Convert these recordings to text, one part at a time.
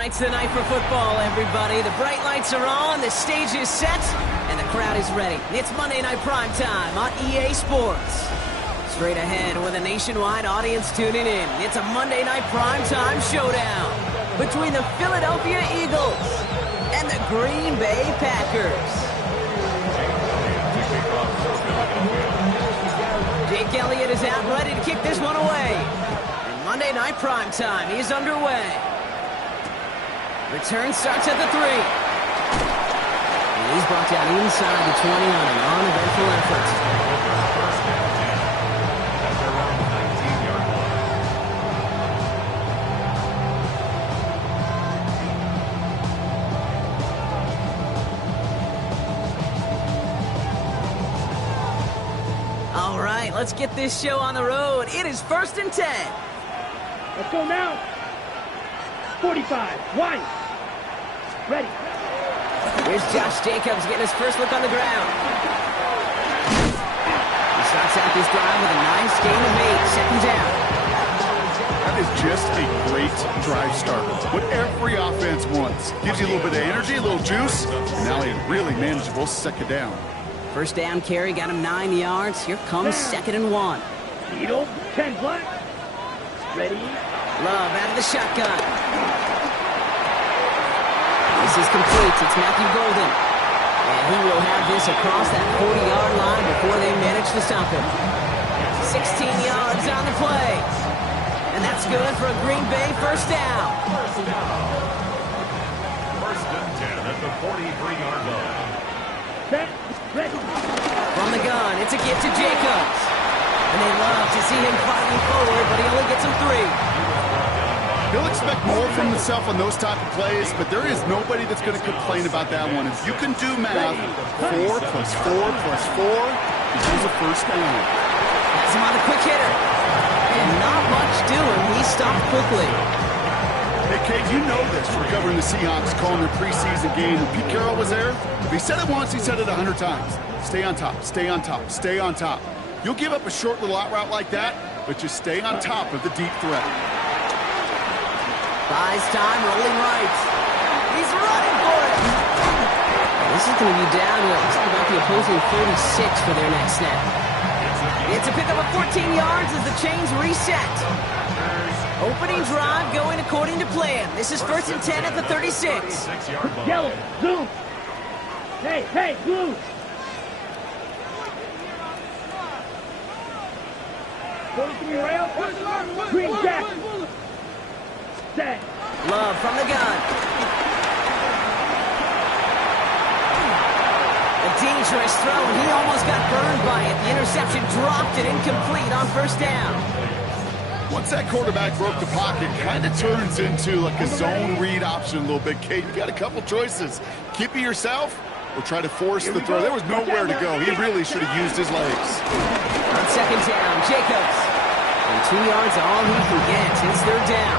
Tonight's the night for football, everybody. The bright lights are on, the stage is set, and the crowd is ready. It's Monday Night Primetime on EA Sports. Straight ahead with a nationwide audience tuning in, it's a Monday Night Primetime showdown between the Philadelphia Eagles and the Green Bay Packers. Jake Elliott is out ready to kick this one away. And Monday Night Primetime is underway. Return starts at the 3. And he's brought down inside the 20 on an uneventful effort. All right, let's get this show on the road. It is 1st and 10. Let's go now. 45, wide. Ready. Here's Josh Jacobs getting his first look on the ground. He starts out this drive with a nice gain of 8, 2nd down. That is just a great drive starter. What every offense wants. Gives you a little bit of energy, a little juice, and now a really manageable 2nd down. First down carry got him 9 yards. Here comes 2nd and 1. Needle, 10 black. Ready. Love out of the shotgun. This is complete. It's Matthew Golden. And he will have this across that 40-yard line before they manage to stop him. 16 yards on the play. And that's good for a Green Bay first down. First and 10 at the 43-yard line. Set. Ready. From the gun, it's a gift to Jacobs. And they love to see him fighting forward, but he only gets him 3. He'll expect more from himself on those type of plays, but there is nobody that's going to complain about that one. If you can do math, 4 plus 4 plus 4 equals a first down. Has him on the quick hitter. And not much doing. He stopped quickly. Hey, Kate, you know this. We're covering the Seahawks, calling their preseason game. When Pete Carroll was there, if he said it once, he said it 100 times. Stay on top, stay on top, stay on top. You'll give up a short little out route like that, but just stay on top of the deep threat. Buys time, rolling right. He's running for it. This is going to be down to about the opposing 36 for their next snap. It's a pickup of 14 yards as the chains reset. Opening drive going according to plan. This is 1st and 10 at the 36. Yellow, zoom. Hey, blue. Rail. Green jack. Set. Love from the gun. A dangerous throw, and he almost got burned by it. The interception dropped it incomplete on first down. Once that quarterback broke the pocket, kind of turns into like a zone read option a little bit. Kate, you got a couple choices. Keep it yourself or try to force the throw. There was nowhere to go. He really should have used his legs. On 2nd down, Jacobs. And 2 yards are all he can get. It's 3rd down.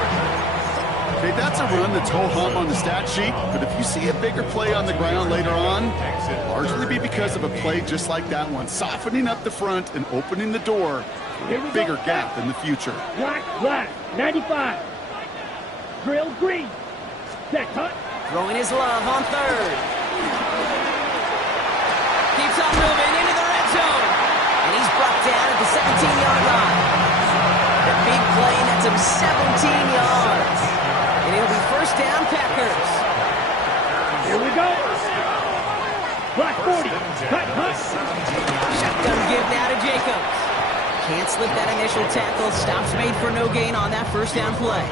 Okay, that's a run that's ho-hum on the stat sheet, but if you see a bigger play on the ground later on, it'll largely be because of a play just like that one, softening up the front and opening the door for a bigger gap in the future. Black, 95. Drill green. Set, cut. Throwing his love on 3rd. Keeps on moving into the red zone. And he's brought down at the 17-yard line. The big play nets him 17 yards. And it'll be first down, Packers. Here we go. Black 40. Cut. Shotgun give now to Jacobs. Can't slip that initial tackle. Stops made for no gain on that first down play.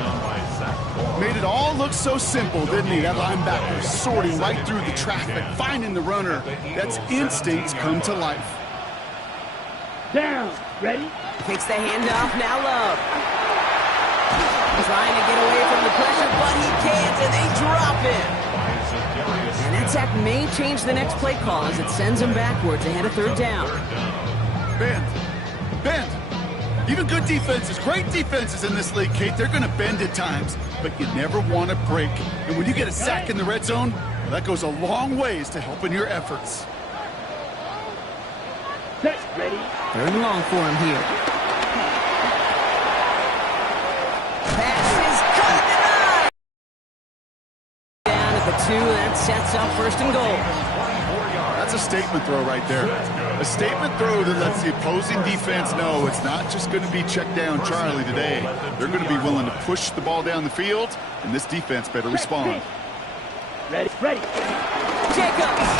Made it all look so simple, didn't he? That linebacker sorting right through the traffic, finding the runner. That's instincts come to life. Down. Ready. Takes the handoff, now Love. Trying to get away from the pressure, but he can't, and they drop him. And that sack may change the next play call as it sends him backwards ahead of 3rd down. Bend. Even good defenses, great defenses in this league, Kate, they're going to bend at times, but you never want to break. And when you get a sack in the red zone, well, that goes a long ways to helping your efforts. Set. Ready. 3rd and long for him here. the 2. That sets up 1st and goal. That's a statement throw right there. A statement throw that lets the opposing defense know it's not just going to be check down Charlie today. They're going to be willing to push the ball down the field, and this defense better respond. Ready, ready. Jacobs.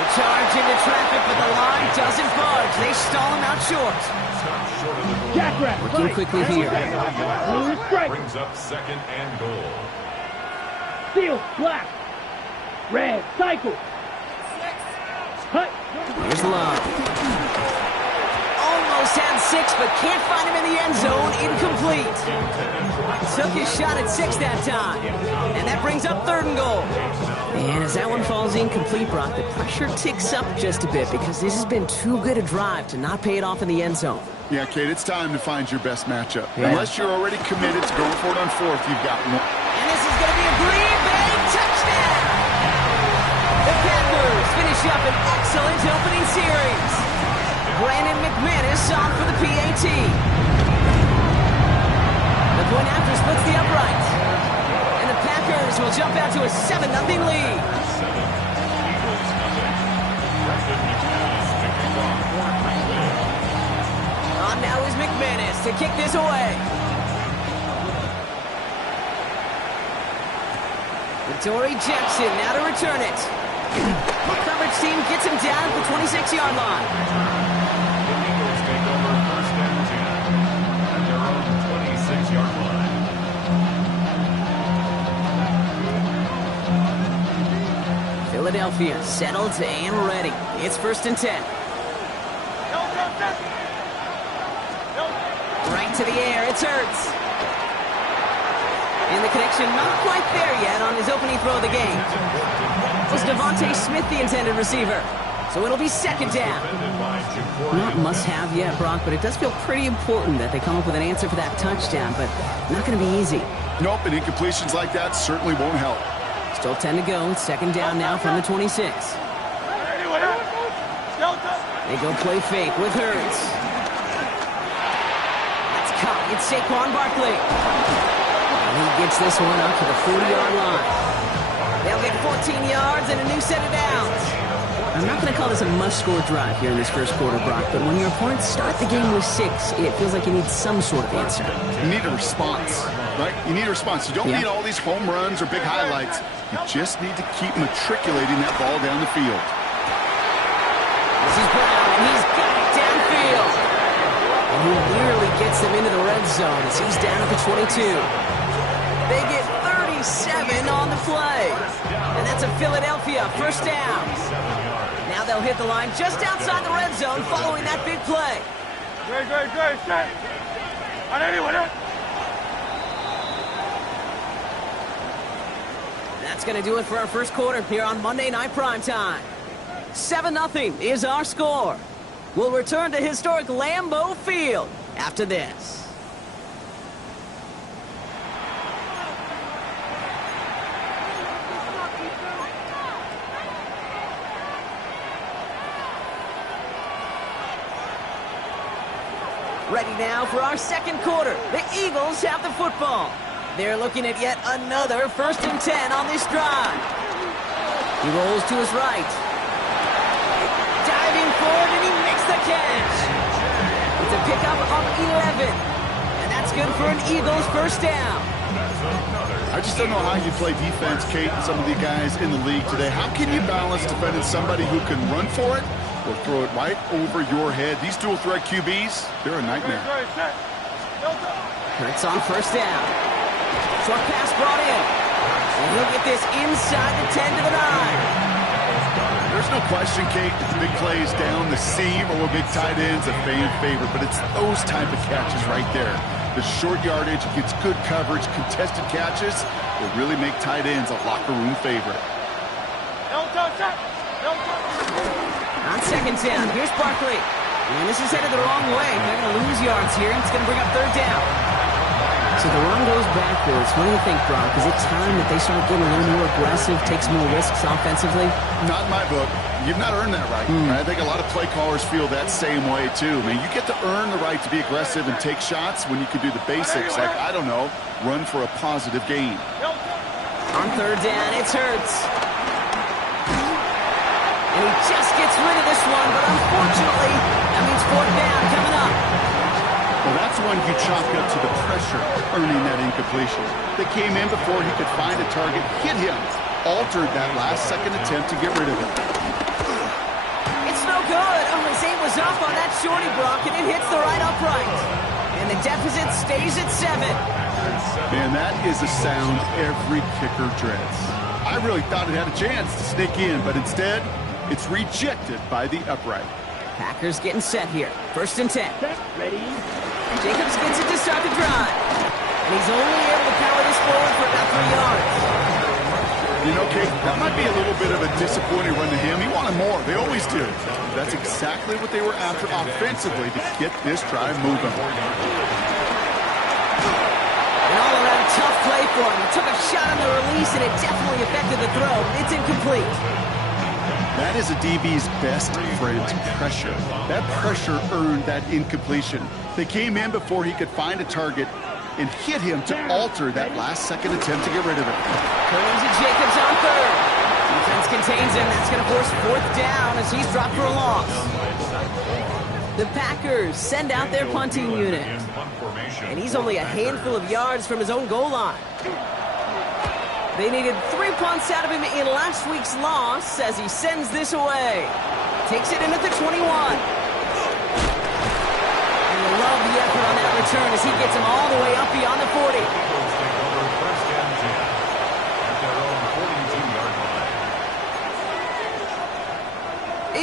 The charge into traffic, but the line doesn't budge. They stall him out short. Jackrabbit. Working quickly here. Blue strike. Brings up 2nd and goal. Field, black. Red, cycle. Hut. Here's Love. Almost had 6, but can't find him in the end zone. Incomplete. Took his shot at 6 that time. And that brings up 3rd and goal. And as that one falls incomplete, Brock, the pressure ticks up just a bit because this has been too good a drive to not pay it off in the end zone. Yeah, Kate, it's time to find your best matchup. Yeah. Unless you're already committed to going for it on 4th, you've got one. And this is going to be a Green Bay touchdown! The Packers finish up an excellent opening series. Brandon McManus on for the PAT. The point after splits the upright. And the Packers will jump out to a 7-0 lead. On now is McManus to kick this away. Dory Jackson now to return it. Coverage team gets him down at the 26-yard line. The Eagles take over 1st and 10 at their own 26-yard line. Philadelphia settled and ready. It's 1st and 10. Right to the air, it's Hurts. And the connection not quite there yet on his opening throw of the game. Was Devontae Smith the intended receiver? So it'll be 2nd down. Not must-have yet, Brock, but it does feel pretty important that they come up with an answer for that touchdown, but not going to be easy. Nope, and incompletions like that certainly won't help. Still 10 to go. 2nd down now from the 26. They go play fake with Hurts. That's caught. It's Saquon Barkley. And he gets this one up to the 40-yard line. They'll get 14 yards and a new set of downs. I'm not going to call this a must-score drive here in this 1st quarter, Brock, but when your opponents start the game with 6, it feels like you need some sort of answer. You need a response, right? You need a response. You don't need all these home runs or big highlights. You just need to keep matriculating that ball down the field. This is Brown, and he's got it downfield. And he nearly gets them into the red zone as he's down at the 22. They get 37 on the play. And that's a Philadelphia 1st down. Now they'll hit the line just outside the red zone following that big play. Great, set. On anyone else? That's going to do it for our 1st quarter here on Monday Night Primetime. 7-0 is our score. We'll return to historic Lambeau Field after this. Ready now for our 2nd quarter. The Eagles have the football. They're looking at yet another 1st and 10 on this drive. He rolls to his right. Diving forward, and he makes the catch. It's a pickup of 11. And that's good for an Eagles 1st down. I just don't know how you play defense, Kate, and some of the guys in the league today. How can you balance defending somebody who can run for it or throw it right over your head? These dual-threat QBs, they're a nightmare. Hurts on 1st down. Short pass brought in. And he'll get this inside the 10 to the 9. There's no question, Kate, big plays down the seam or big tight ends a fan favorite, but it's those type of catches right there. The short yardage, gets good coverage, contested catches will really make tight ends a locker room favorite. On 2nd down, here's Barkley. And this is headed the wrong way. They're going to lose yards here, and it's going to bring up 3rd down. So the run goes backwards. What do you think, Brock? Is it time that they start getting a little more aggressive, take some more risks offensively? Not in my book. You've not earned that right. I think a lot of play callers feel that same way, too. I mean, you get to earn the right to be aggressive and take shots when you can do the basics, like, I don't know, run for a positive gain. On third down, it's Hurts. And he just gets rid of this one, but unfortunately, that means fourth down coming up. Well, that's one you chalk up to the pressure earning that incompletion. They came in before he could find a target, hit him, altered that last-second attempt to get rid of it. It's no good. Oh, his aim was up on that shorty block, and it hits the right upright. And the deficit stays at 7. Man, that is a sound every kicker dreads. I really thought it had a chance to sneak in, but instead, it's rejected by the upright. Packers getting set here. First and 10. Ready? Jacobs gets it to start the drive. And he's only able to power this forward for about 3 yards. You know, Kate, that might be a little bit of a disappointing run to him. He wanted more. They always do. That's exactly what they were after offensively to get this drive moving. An all-around tough play for him. He took a shot on the release, and it definitely affected the throw. It's incomplete. That is a DB's best friend, pressure. That pressure earned that incompletion. They came in before he could find a target and hit him to alter that last-second attempt to get rid of it. Curls and Jacobs on third. Defense contains him. That's going to force fourth down as he's dropped for a loss. The Packers send out their punting unit. And he's only a handful of yards from his own goal line. They needed 3 punts out of him in last week's loss as he sends this away. Takes it in at the 21. And you love the effort on that return as he gets him all the way up beyond the 40.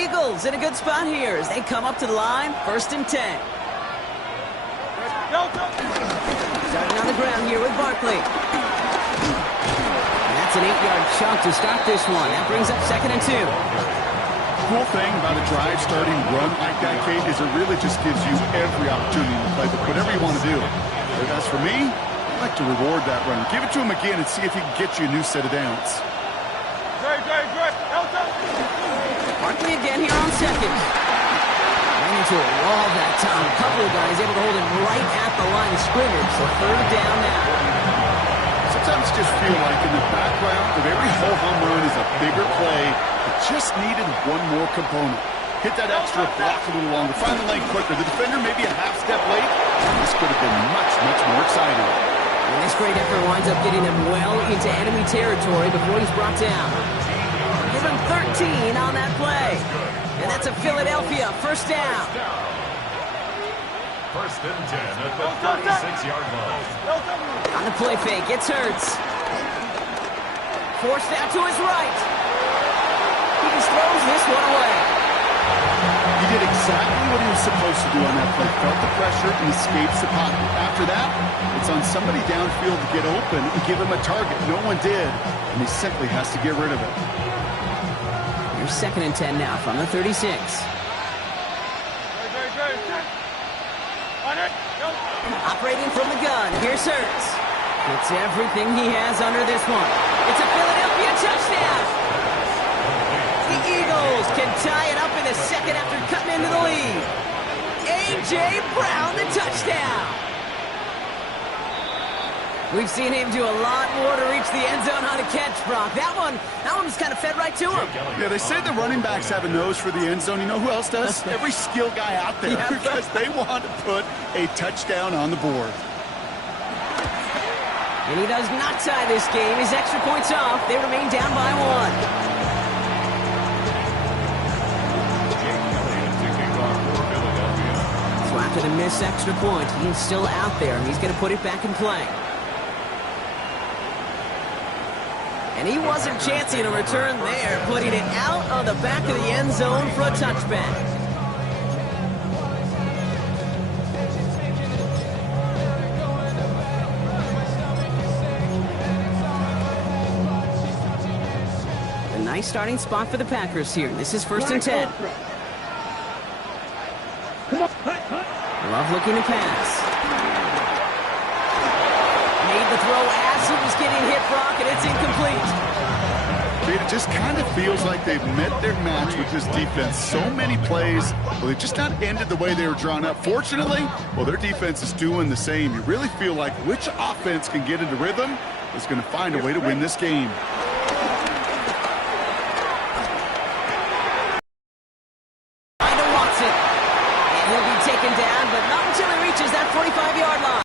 Eagles in a good spot here as they come up to the line, first and 10. Starting on the ground here with Barkley. That's an 8-yard chunk to start this one. That brings up second and 2. Cool thing about a drive starting run like that, Kate, is it really just gives you every opportunity to play whatever you want to do. But as for me, I'd like to reward that run. Give it to him again and see if he can get you a new set of downs. Barkley again here on second. Ran into a wall that time. A couple of guys able to hold him right at the line of scrimmage. So third down now. Sometimes just feel like in the background of every ho-hum run is a bigger play that just needed one more component. Hit that extra block a little longer, find the lane quicker. The defender maybe a half step late. This could have been much, much more exciting. And this great effort winds up getting him well into enemy territory before he's brought down. Give him 13 on that play. And that's a Philadelphia first down. First and 10 at the 36-yard line. On the play fake, it's Hurts. Forced out to his right. He just throws this one away. He did exactly what he was supposed to do on that play. Felt the pressure and escapes the pocket. After that, it's on somebody downfield to get open and give him a target. No one did, and he simply has to get rid of it. Here's second and 10 now from the 36. Operating from the gun, here's Hurts. It's everything he has under this one. It's a Philadelphia touchdown. The Eagles can tie it up in the second after cutting into the lead. A.J. Brown, the touchdown. We've seen him do a lot more to reach the end zone on a catch, Brock. That one's kind of fed right to him. Yeah, they say the running backs have a nose for the end zone. You know who else does? Every skill guy out there, Yeah, because they want to put a touchdown on the board. And he does not tie this game. His extra points off. They remain down by 1. So after the missed extra point, he's still out there, and he's going to put it back in play. And he wasn't chancing a return there, putting it out on the back of the end zone for a touchback. A nice starting spot for the Packers here. This is first and 10. Love looking to pass. Made the throw as he was getting hit, Brock, and it's incomplete. It just kind of feels like they've met their match with this defense. So many plays, well, they just not ended the way they were drawn up. Fortunately, well, their defense is doing the same. You really feel like which offense can get into rhythm, is going to find a way to win this game. Watson. And he'll be taken down, but not until he reaches that 45-yard line.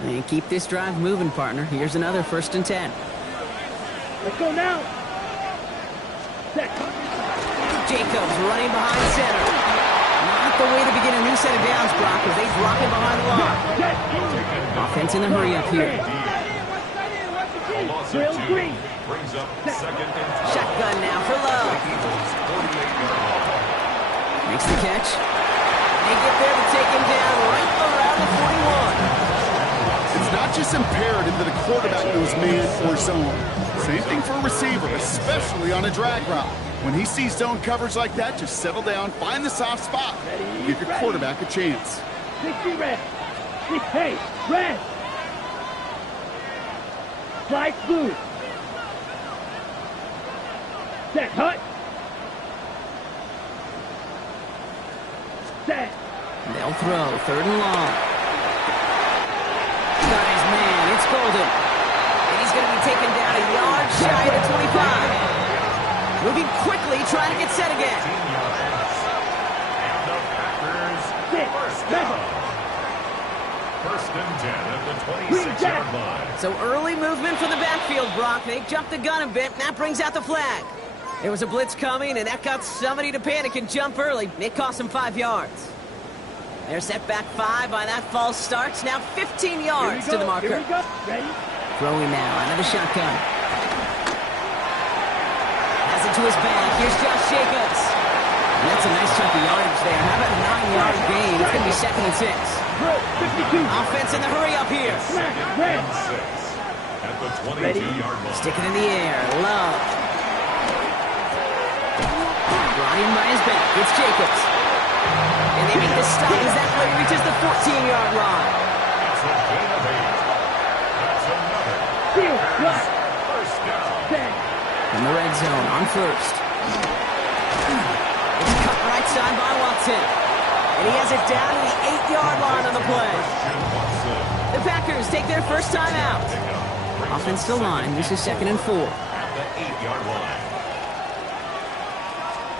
And keep this drive moving, partner. Here's another 1st and 10. Let's go now. Set. Jacobs running behind center. Not the way to begin a new set of downs, Brock, as they drop him behind the line. Offense in the hurry up here. Drill green. Brings up 2nd and 10. Shotgun now for Love. Makes the catch. They get there to take him down right around the 41. It's not just imperative that a quarterback knows man or zone. Same thing for a receiver, especially on a drag route. When he sees zone coverage like that, just settle down, find the soft spot, give your quarterback a chance. 60 red. Hey, red. Slide smooth. Set, hut. Set. They'll throw, 3rd and long. Got his man, it's Golden. And he's going to be taken down a yard shy of the 25. Moving quickly, trying to get set again. And the Packers first down. 1st and 10 at the 26-yard line. So early movement from the backfield, Brock. They jumped the gun a bit, and that brings out the flag. There was a blitz coming, and that got somebody to panic and jump early. It cost them 5 yards. They're set back 5 by that false start. Now 15 yards to the marker. Here we go. Ready? Throwing now, another shotgun. Has it to his back. Here's Josh Jacobs. And that's a nice chunk of yardage there. How about a 9-yard gain? It's going to be 2nd and 6. 52. Offense in the hurry up here. Smack. Red. At the 22-yard line. Stick it in the air. Love. Brought in by his back. It's Jacobs. And they make the stop as that play reaches the 14-yard line. It's a gain of 8. That's another. Deal. Right. First down. Set. In the red zone on 1st. It's cut right side by Watson. And he has it down to the 8-yard line on the play. The Packers take their first time out. Offense still line. This is 2nd and 4. At the 8-yard line.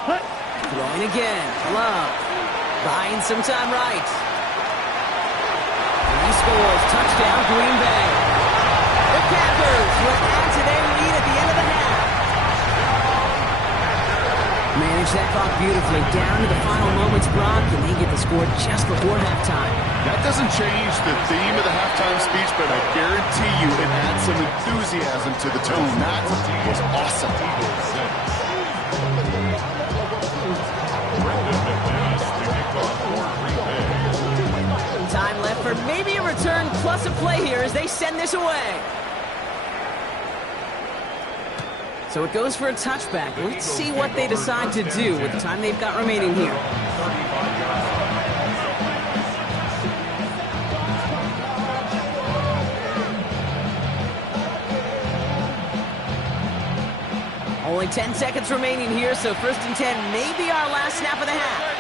Hut. Throwing again. Love. Buying some time right. And he scores. Touchdown, Green Bay. The Packers will add to their lead at the end of the half. Manage that clock beautifully down to the final moments, Brock, and they get the score just before halftime. That doesn't change the theme of the halftime speech, but I guarantee you it adds some enthusiasm to the tone. That was awesome. Time left for maybe a return plus a play here as they send this away. So it goes for a touchback. Let's see what they decide to do with the time they've got remaining here. Only 10 seconds remaining here, so 1st and 10 may be our last snap of the half.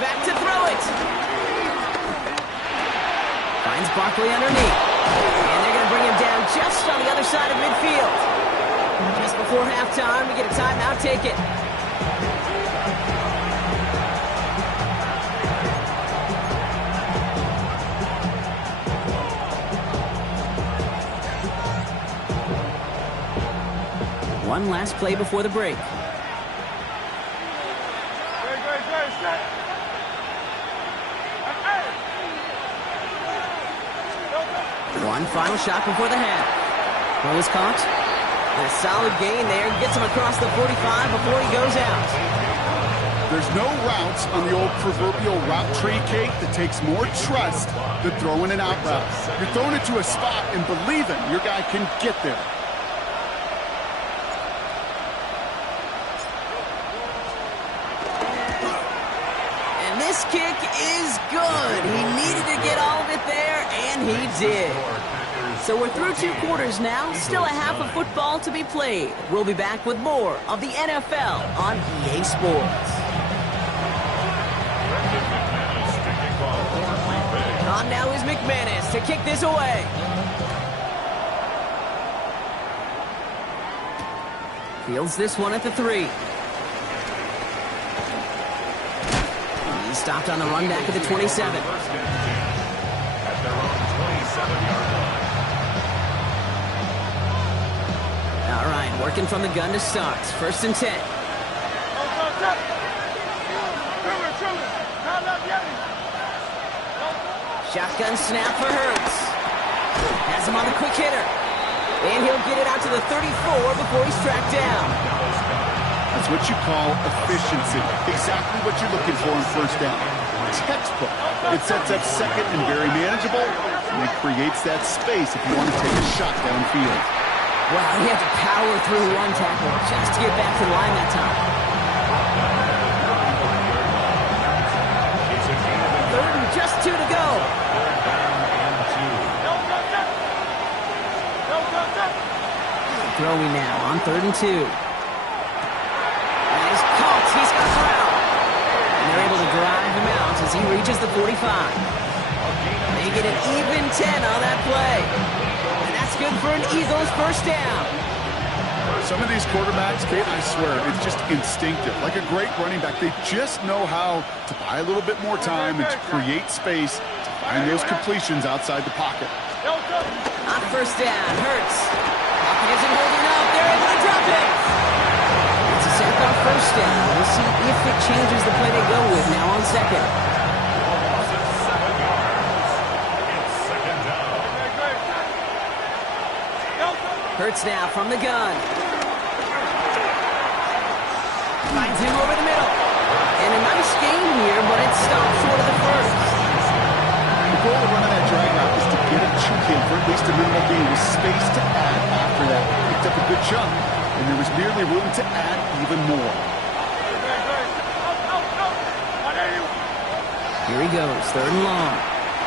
Back to throw it. Finds Barkley underneath. And they're going to bring him down just on the other side of midfield. Just before halftime, we get a timeout. Take it. One last play before the break. One final shot before the half. Ball is caught. And a solid gain there. Gets him across the 45 before he goes out. There's no routes on the old proverbial route tree cake that takes more trust than throwing an out route. You're throwing it to a spot and believing your guy can get there. this kick is good. He needed to get all of it there, and he did. So we're through 2 quarters now, still a half of football to be played. We'll be back with more of the NFL on EA Sports. On now is McManus to kick this away. Fields this one at the 3. He stopped on the run back at the 27. At their own 27-yard line. All right, working from the gun to start. 1st and 10. Shotgun snap for Hurts. Has him on the quick hitter. And he'll get it out to the 34 before he's tracked down. That's what you call efficiency. Exactly what you're looking for in 1st down. Textbook. It sets up 2nd and very manageable, and it creates that space if you want to take a shot downfield. Wow, he had to power through 1 tackle just to get back to the line that time. 3rd and just 2 to go. Throwing now on 3rd and 2. And he's caught. He's got Brown. And they're able to drive him out as he reaches the 45. They get an even 10 on that play. And that's good for an Eagles 1st down. Some of these quarterbacks, Kate, I swear, it's just instinctive. Like a great running back, they just know how to buy a little bit more time and to create space to find those completions outside the pocket. On 1st down, Hurts. Pocket isn't holding up. They're able to drop it. It's a sack on 1st down. We'll see if it changes the play they go with now on 2nd. Hurts now from the gun. Finds him over the middle. And a nice game here, but it stopped short of the 1st. The goal of running that drag route is to get a chunk in for at least a minimal gain with space to add after that. Picked up a good chunk, and there was merely room to add even more. Here he goes, 3rd and long.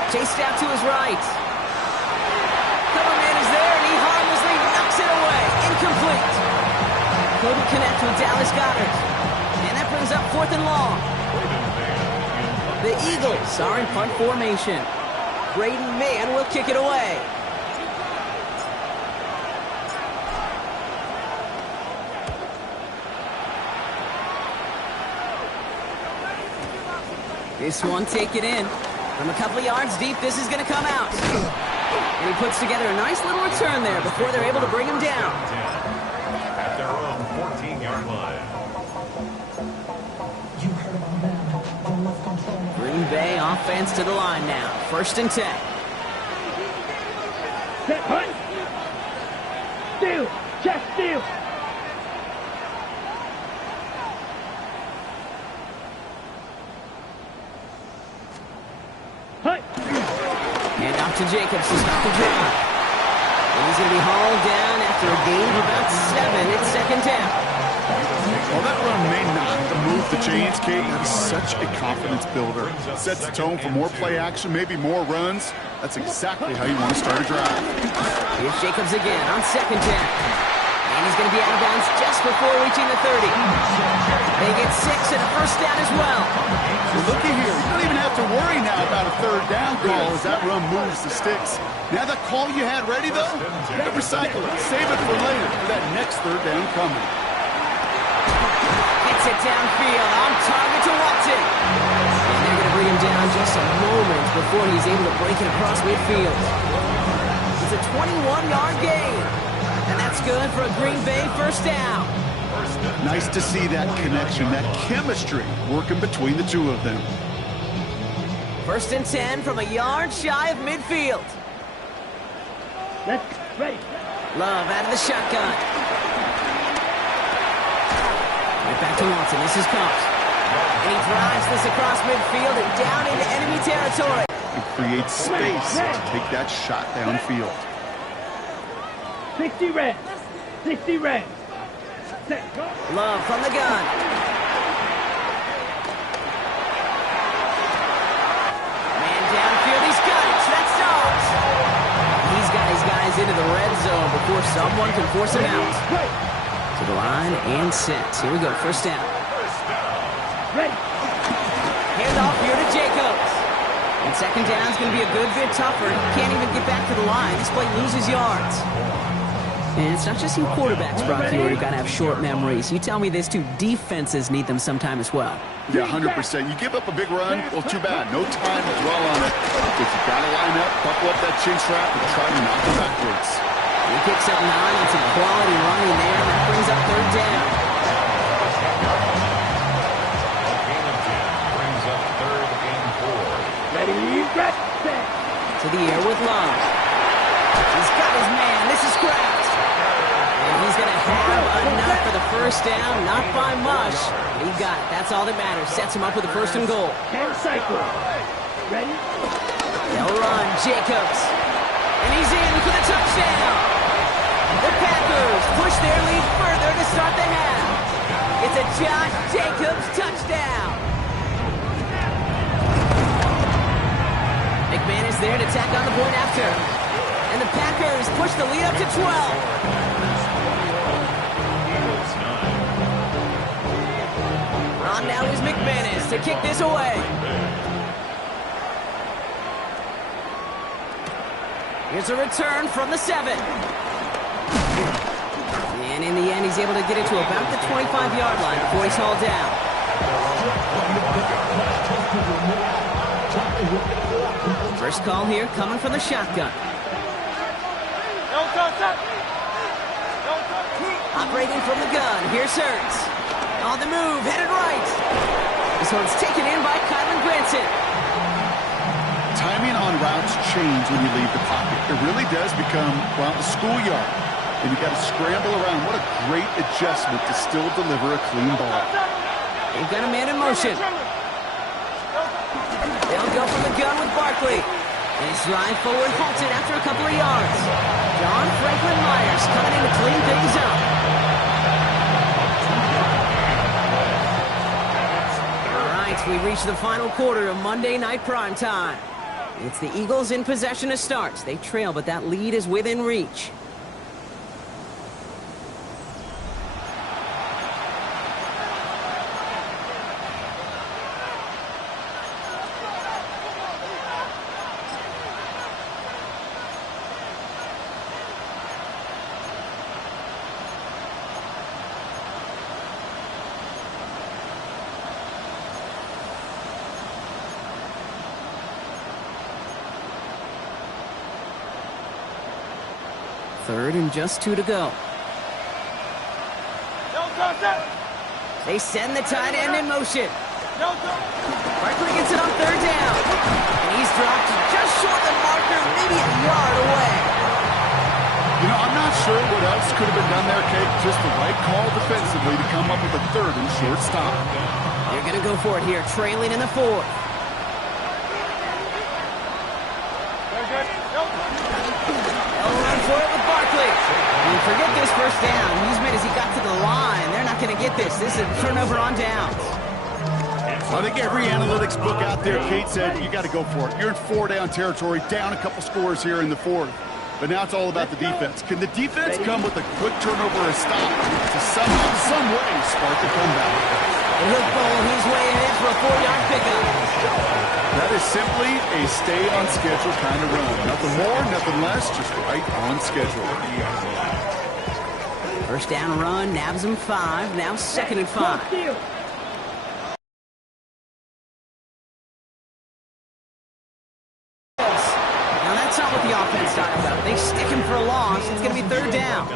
Chased out to his right. Cover man is there, and he harmlessly knocks it away. Incomplete. Couldn't connect with Dallas Goedert. And that brings up 4th and long. The Eagles are in punt formation. Braden Mann will kick it away. This one, take it in. From a couple of yards deep, this is going to come out. And he puts together a nice little return there before they're able to bring him down. At their own 14-yard line. Green Bay offense to the line now. 1st and 10. Set, hunt. Steal. Check, steal. Hunt. And off to Jacobs to stop the drive. And he's going to be hauled down after a gain of about 7. It's 2nd down. Well, that run may not move the chains, Kate. That is such a confidence builder. Sets the tone for more play action, maybe more runs. That's exactly how you want to start a drive. Here's Jacobs again on 2nd down. And he's going to be out of bounds just before reaching the 30. They get 6 and a 1st down as well. Well, looky here. You don't even have to worry now about a 3rd down call as that run moves the sticks. Now that call you had ready, though, don't recycle it. Save it for later for that next 3rd down coming. Gets it downfield, on target to Watson. And they're going to bring him down just a moment before he's able to break it across midfield. It's a 21-yard gain. And that's good for a Green Bay 1st down. Nice to see that connection, that chemistry working between the two of them. 1st and 10 from a yard shy of midfield. Let's ready. Love out of the shotgun. Right back to Watson. This is Cox. And he drives this across midfield and down into enemy territory. It creates space to take that shot downfield. 60 red. 60 red. Set, go. Love from the gun. guys into the red zone before someone can force him out. To the line and set. Here we go, first down. Ready. Hand off here to Jacobs. And second down is going to be a good bit tougher. He can't even get back to the line. This play loses yards. And it's not just you quarterbacks, Brock, here you've got to have short memories. You tell me this too, defenses need them sometime as well. Yeah, 100%. You give up a big run, well, too bad. No time to dwell on it. If you got to line up, buckle up that chin strap, and try to knock them backwards. He picks up 9 and some quality running there, and that brings up third down. Gain of 10 brings up third and 4. Ready, set. To the air with Love. He's got his man. This is Kraft. And he's going to have enough for the first down. Not by much. He got it. That's all that matters. Sets him up with a first and goal. 10 cycle. Ready? They'll run. Jacobs. And he's in for the touchdown. The Packers push their lead further to start the half. It's a Josh Jacobs touchdown. McMahon is there to tack on the point after. And the Packers push the lead up to 12. On now is McManus to kick this away. Here's a return from the 7. And in the end, he's able to get it to about the 25-yard line before he's hauled down. First call here coming from the shotgun. Operating from the gun, here's Hurts. On the move, headed right. This one's taken in by Kylan Granson. Timing on routes change when you leave the pocket. It really does become, well, a schoolyard. And you got to scramble around. What a great adjustment to still deliver a clean ball. They've got a man in motion. They'll go from the gun with Barkley. And he's drive forward halted after a couple of yards. John Franklin Myers coming in to clean things up. All right, we reach the final quarter of Monday Night Primetime. It's the Eagles in possession to start. They trail, but that lead is within reach. Third and just 2 to go. They send the tight end in motion. Barkley gets it on third down. And he's dropped just short of the marker, maybe a yard away. You know, I'm not sure what else could have been done there, Kate. Just the right call defensively to come up with a third and short stop. They're going to go for it here, trailing in the 4th. They'll run for it with Barkley. And forget this first down. He's made as he got to the line. They're not going to get this. This is a turnover on downs. I think every analytics book out there, Kate said, you got to go for it. You're in 4-down territory, down a couple scores here in the 4th. But now it's all about the defense. Can the defense come with a quick turnover or a stop to somehow, some way, spark the comeback? And he'll bowl his way ahead for a 4-yard pickup. That is simply a stay-on-schedule kind of run. Nothing more, nothing less, just right on schedule. First down run, nabs him 5, now 2nd and 5. Now that's not what the offense dialed up. They stick him for a loss. It's going to be 3rd down.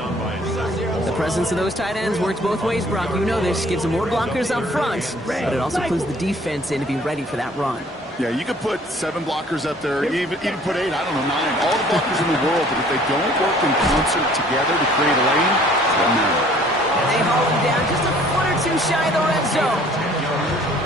The presence of those tight ends works both ways, Brock. You know this. Gives them more blockers up front, but it also puts the defense in to be ready for that run. Yeah, you could put 7 blockers up there, even put 8, I don't know, 9. All the blockers in the world, but if they don't work in concert together to create a lane, it doesn't matter. They haul him down just a foot or 2 shy of the red zone.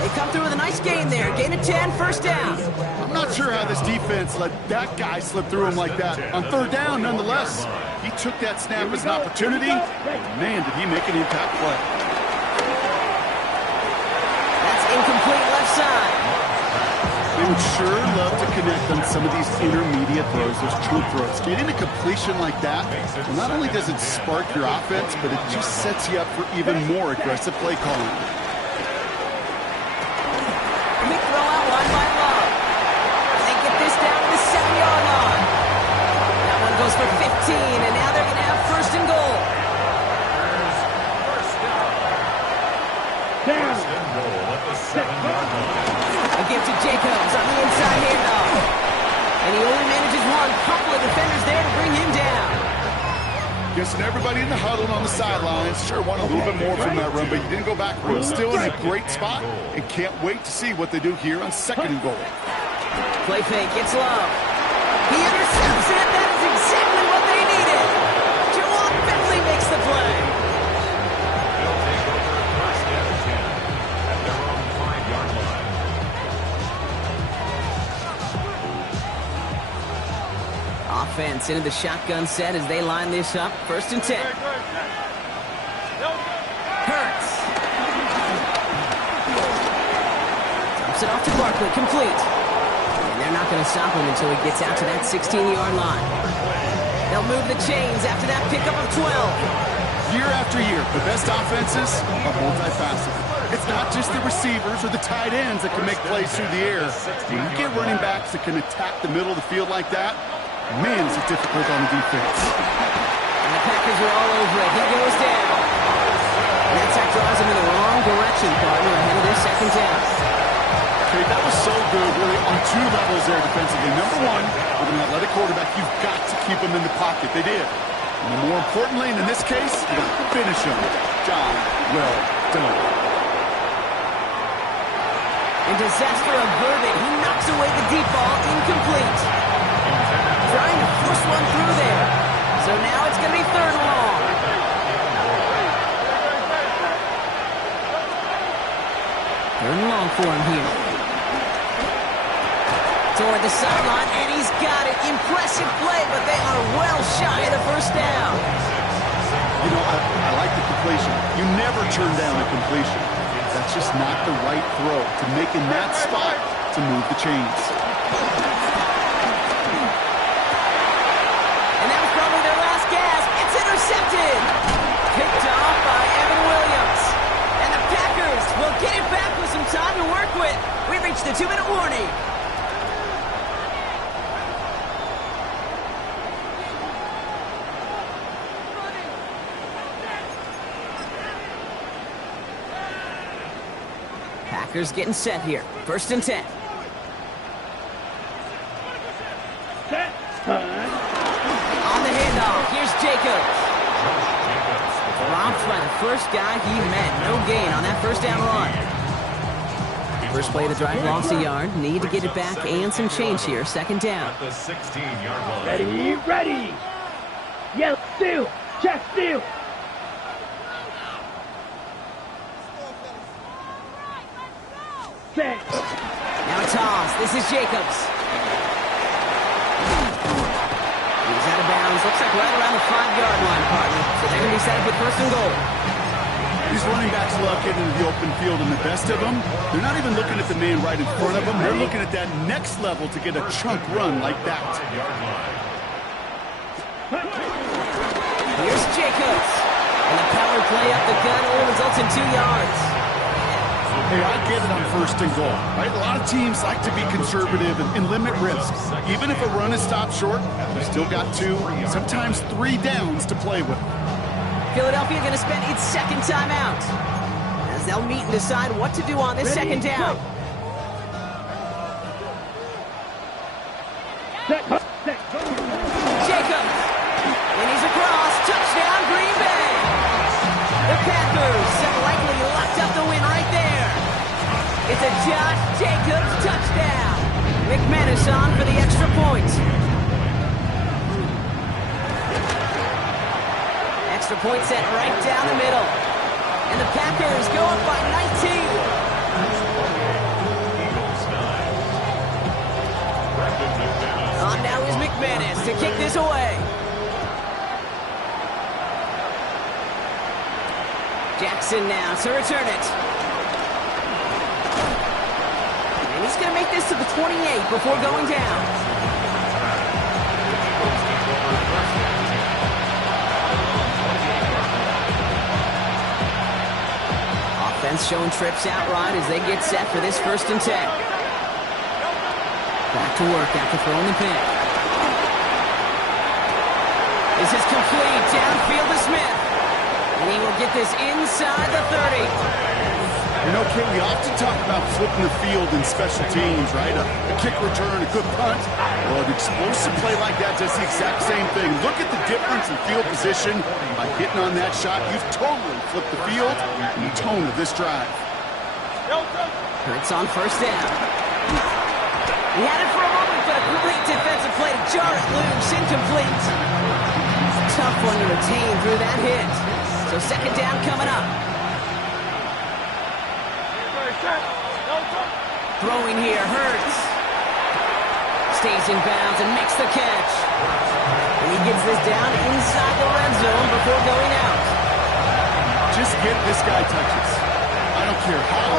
They come through with a nice gain there. Gain of 10, first down. I'm not sure how this defense let that guy slip through him like that. On 3rd down, nonetheless, he took that snap as an opportunity. Man, did he make an impact play. That's incomplete left side. They would sure love to connect on some of these intermediate throws, those true throws. Getting a completion like that, well, not only does it spark your offense, but it just sets you up for even more aggressive play calling. Big throw out wide by Love. They get this down to the 7-yard line. That one goes for 15, and now they're going to have first and goal. First and goal at the 7-yard line. A give to Jacobs on the inside handoff. And he only manages one. Couple of defenders there to bring him down. Guessing everybody in the huddle and on the sidelines sure want a little bit more from that run, but you didn't go backwards. Still in a great spot and can't wait to see what they do here on second and goal. Play fake, gets Love. He intercepts it. That is exactly what they needed. Jawan Bentley makes the play. They'll take over first and 10 at their own 5-yard line. Offense into the shotgun set as they line this up. First and 10. Hurts. Dumps it off to Barkley, complete. And they're not going to stop him until he gets out to that 16-yard line. They'll move the chains after that pickup of 12. Year after year, the best offenses are multifaceted. It's not just the receivers or the tight ends that can make plays through the air. When you get running backs that can attack the middle of the field like that, man, is it difficult on the defense. And the Packers are all over it. He goes down. And that sack draws him in the wrong direction, partner, ahead of their second down. Okay, that was so good, really, on two levels there defensively. Number one, with an athletic quarterback, you've got to keep him in the pocket. They did. And more importantly, and in this case, you're going to finish him. Job well done. In disaster averted, he knocks away the deep ball, incomplete. Trying to force one through there. So now it's going to be third and long. Third and long for him here. Toward the sideline, and he's got it. Impressive play, but they are well shy of the first down. You know, I like the completion. You never turn down a completion. That's just not the right throw to make in that spot to move the chains. And that was probably their last gasp. It's intercepted. Picked off by Evan Williams. And the Packers will get it back with some time to work with. We reached the 2-minute warning. Packers getting set here. First and 10. Set. On the handoff, here's Jacobs. Dropped by the first guy he met. No gain on that first down run. First play of the drive lost a yard. Need to get it back and some change here. Second down. At the 16-yard line. Ready, ready. Yell, steal. Check, steal. Set. Now a toss. This is Jacobs. He's out of bounds. Looks like right around the 5-yard line, partner. So they're going to be set up with first and goal. These running backs love getting into the open field, and the best of them, they're not even looking at the man right in front of them. They're looking at that next level to get a chunk run like that. Here's Jacobs. And the power play up the gun only results in 2 yards. Hey, I get it on first and goal, right? A lot of teams like to be conservative and limit risks. Even if a run is stopped short, you still got 2, sometimes 3 downs to play with. Philadelphia going to spend its second timeout as they'll meet and decide what to do on this second down. Jacobs. And he's across. Touchdown, Green Bay. The Packers have likely locked up the win right there. It's a Josh Jacobs touchdown. McManus on for the extra point. Extra point set right down the middle. And the Packers go up by 19. On now is McManus to kick this away. Jackson now to return it. And he's going to make this to the 28 before going down. Offense showing trips outright as they get set for this 1st and 10. Back to work after throwing the pick. This is complete. Downfield to Smith. And he will get this inside the 30. You know, Kate, we often talk about flipping the field in special teams, right? A kick return, a good punt. Well, an explosive play like that does the exact same thing. Look at the difference in field position. By hitting on that shot, you've totally flipped the field and the tone of this drive. Hurts on 1st down. He had it for a moment, but a great defensive play to jar it loose. Incomplete. Tough one to retain through that hit. So 2nd down coming up. Throwing here, Hurts. Stays in bounds and makes the catch. And he gets this down inside the red zone before going out. Just get this guy touches. I don't care how,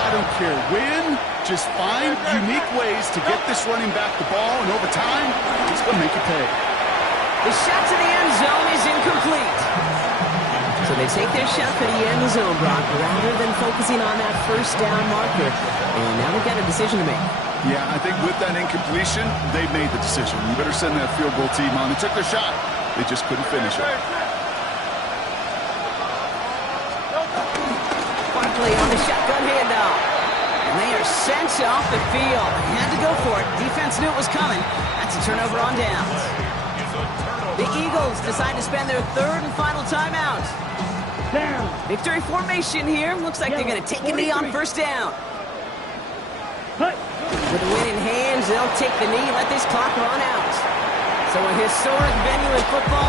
I don't care when. Just find unique ways to get this running back the ball, and over time, he's going to make it pay. The shot to the end zone is incomplete. So they take their shot for the end zone, Brock, rather than focusing on that 1st down marker. And now they've got a decision to make. Yeah, I think with that incompletion, they made the decision. You better send that field goal team on. They took their shot. They just couldn't finish it. Barkley on the shotgun handoff. And they are sent off the field. Had to go for it. Defense knew it was coming. That's a turnover on downs. The Eagles decide to spend their 3rd and final timeout. Down. Victory formation here. Looks like they're going to take a knee on 1st down. Hut. With the win in hands, they'll take the knee, let this clock run out. So a historic venue in football